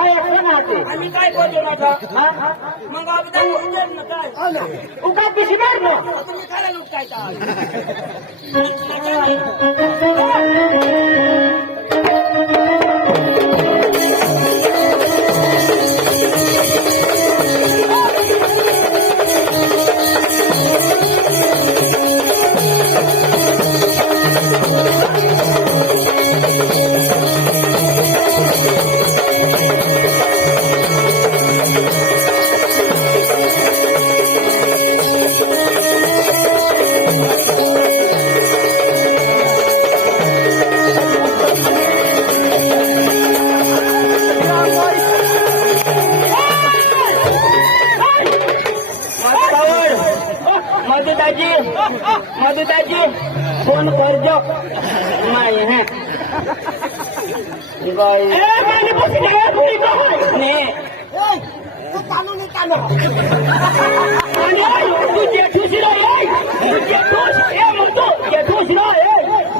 आम्ही काय करतो मग आपण उकाय पिशी बरं उकाय dốc mày ha rồi ê mày đi bố xin mày không đi đâu nè ê tôi tao nó đi tao nó anh ơi tôi chết chú xin rồi ơi tôi chết chú em muốn tôi chết chú xin rồi ơi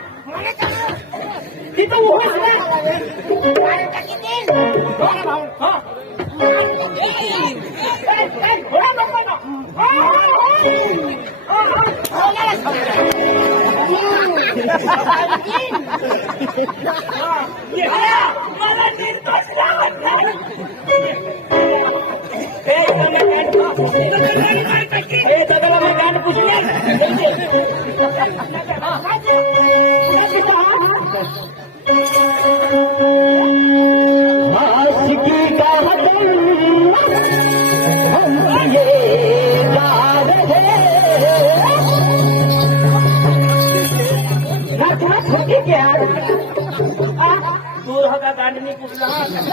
itu orang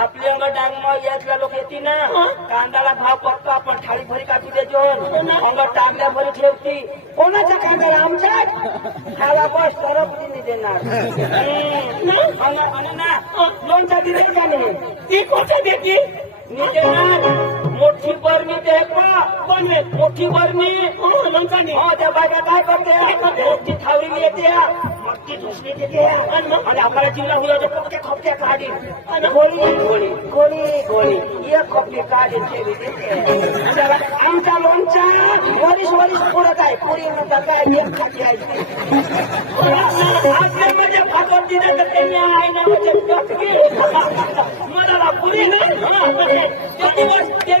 आपले अंग डांग म यातला लोक येती ना कांदाला भाव पक्क आपण थाळी भरी काटू देजो जोर अंग टांगल्या भरी ठेवती कोणाचा कांदा आमचा खावा बस तरप दिन देणार अंग अनना लोणचा दिले जाने ती कोणचा देती निजे ना मोठी बर्मी देखा कौन है मोठी बर्मी उन्होंने मन का नहीं हाँ जब आएगा काय करते हैं मोठी थावी में लेते हैं मक्की दूसरे देते हैं अन्न अरे हमारा जीवन हुआ जो कपके कपके काटे अन्न गोली गोली गोली गोली ये कपके काटे चेली देते हैं अच्छा हम चालू हैं पूरा ताई पूरी उन्हें बताए ये कपके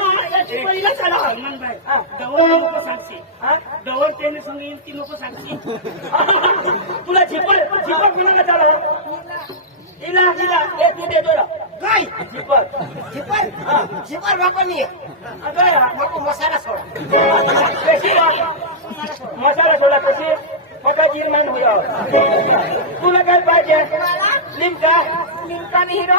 મસાલા છોડા પછી પગા જીરમાન તું લગાવી પાછા લીમકા લીમકા નહીં રહો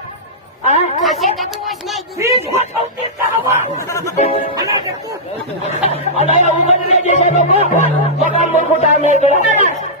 Ada yang bukan dari desa Bapak, bakal berkutang negara.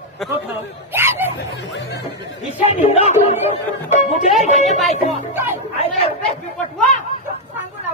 你先扭着，我这来给你摆脱。哎呀，别别别！我。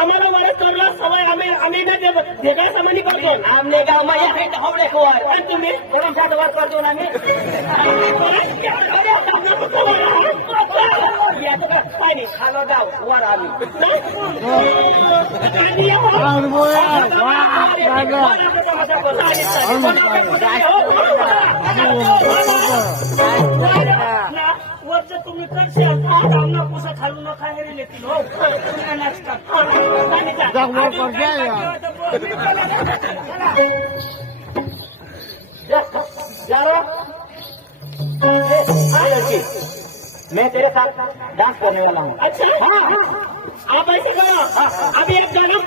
আমার বাড়ির তোমরা সবাই আমি আমি না যে দেখা সামনে করব নাম নেগা আমার এই তো হবে কো আর তুমি ওরম সাথে বাদ করতে না আমি ভালো দাও ও আর আমি तो तुम्ही कर्षी अपना डामना पूसा खालू ना खाए रे लेकिन हो तुम्हें नष्ट कर दाग वो कर गया यार जारो हाँ लड़की मैं तेरे साथ डांस करने वाला हूँ अच्छा हाँ आप ऐसे करो अभी एक गाना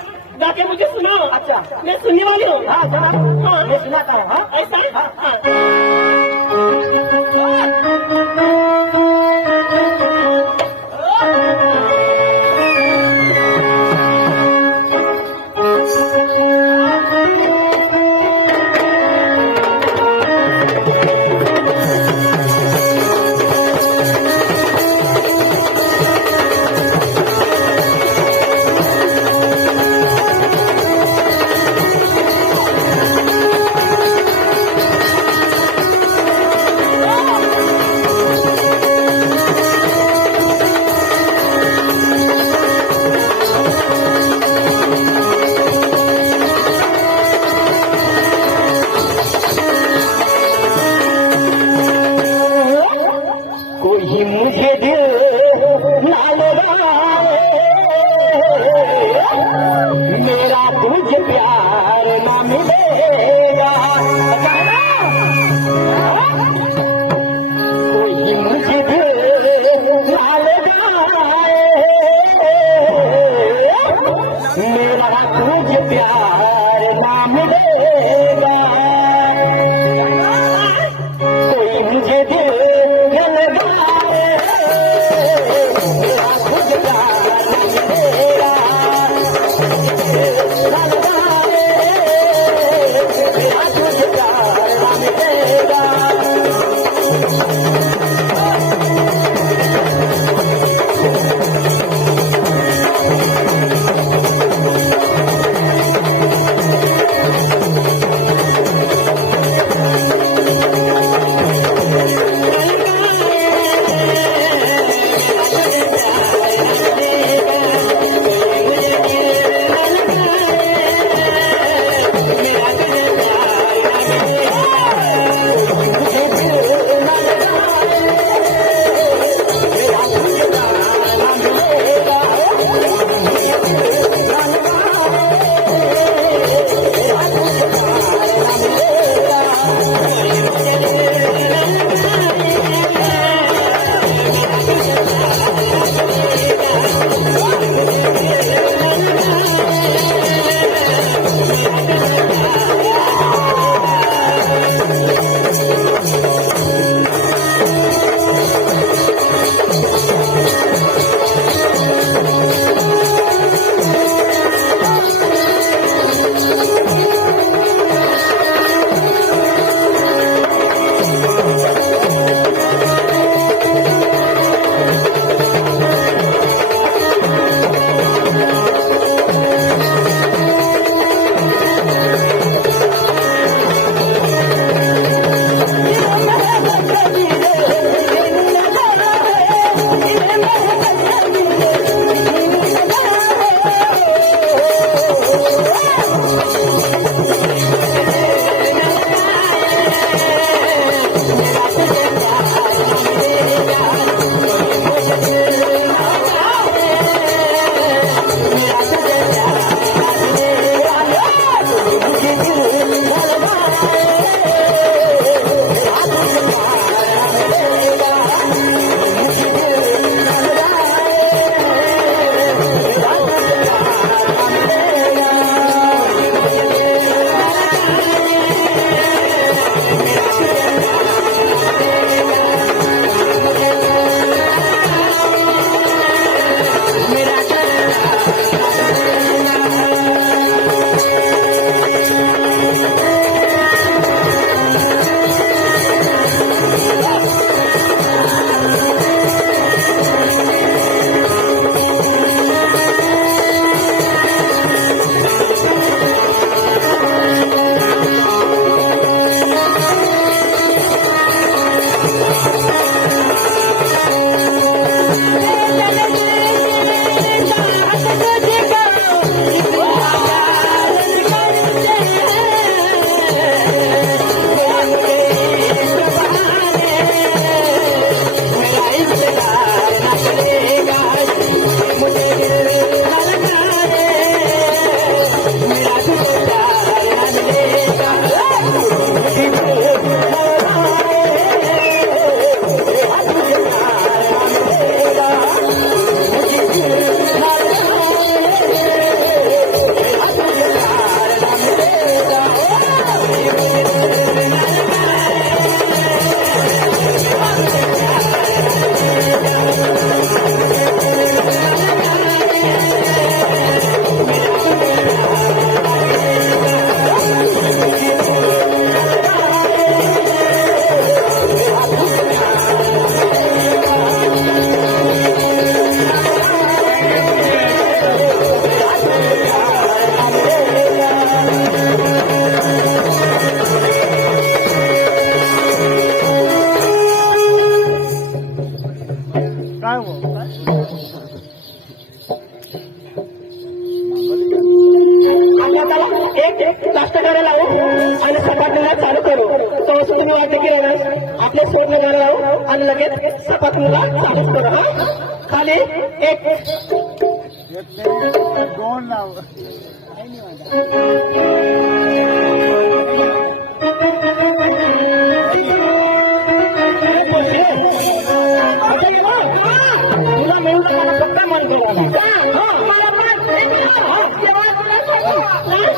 गाके मुझे सुनाओ अच्छा मैं सुनने वाली हूँ हाँ सुना मैं सुनाता हूँ हाँ ऐसा हाँ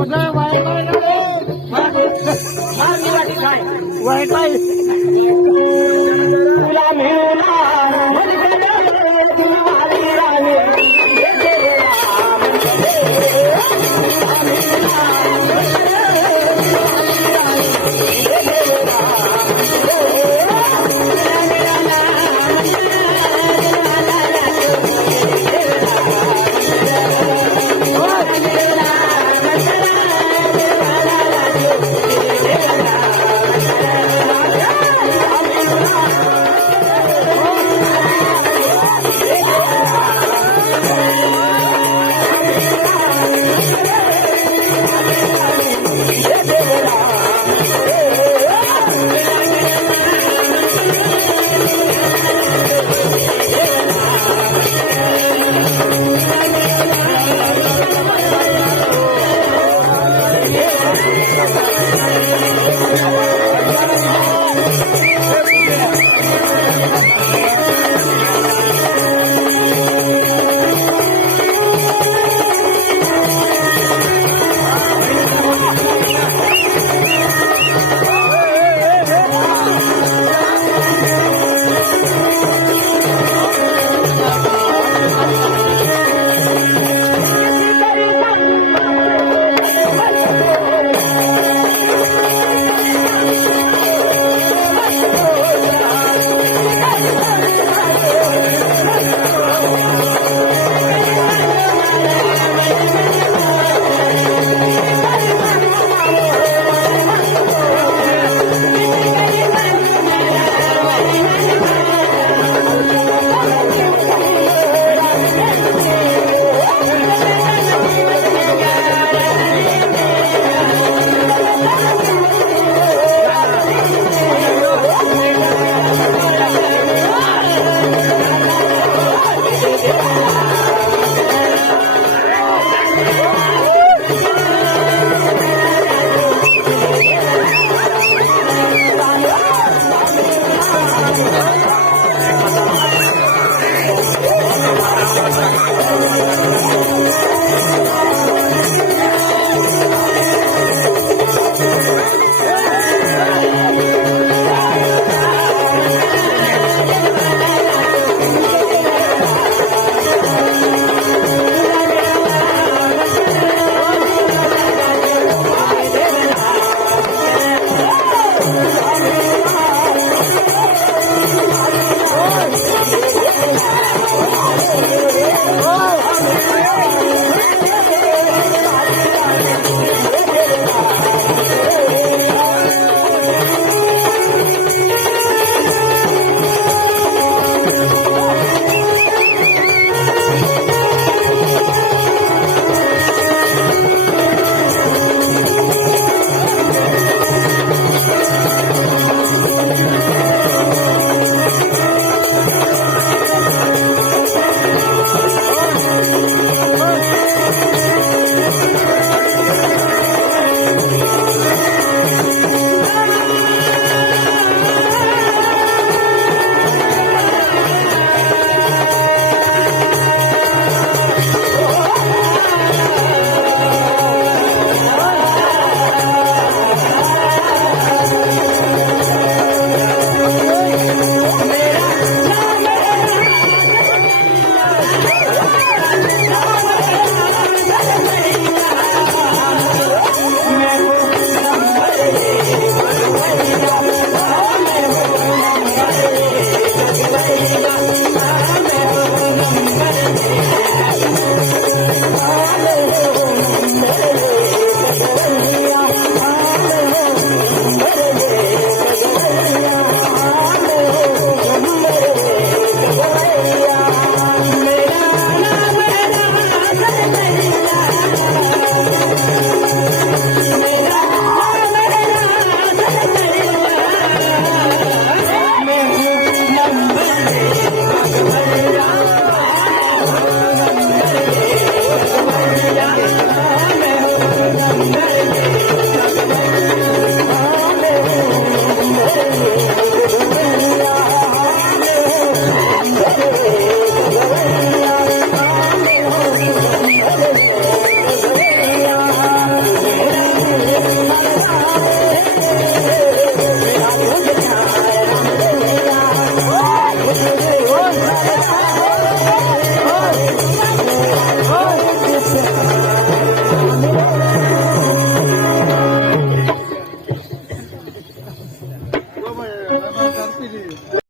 ॿुधायो भाई भाई वेही त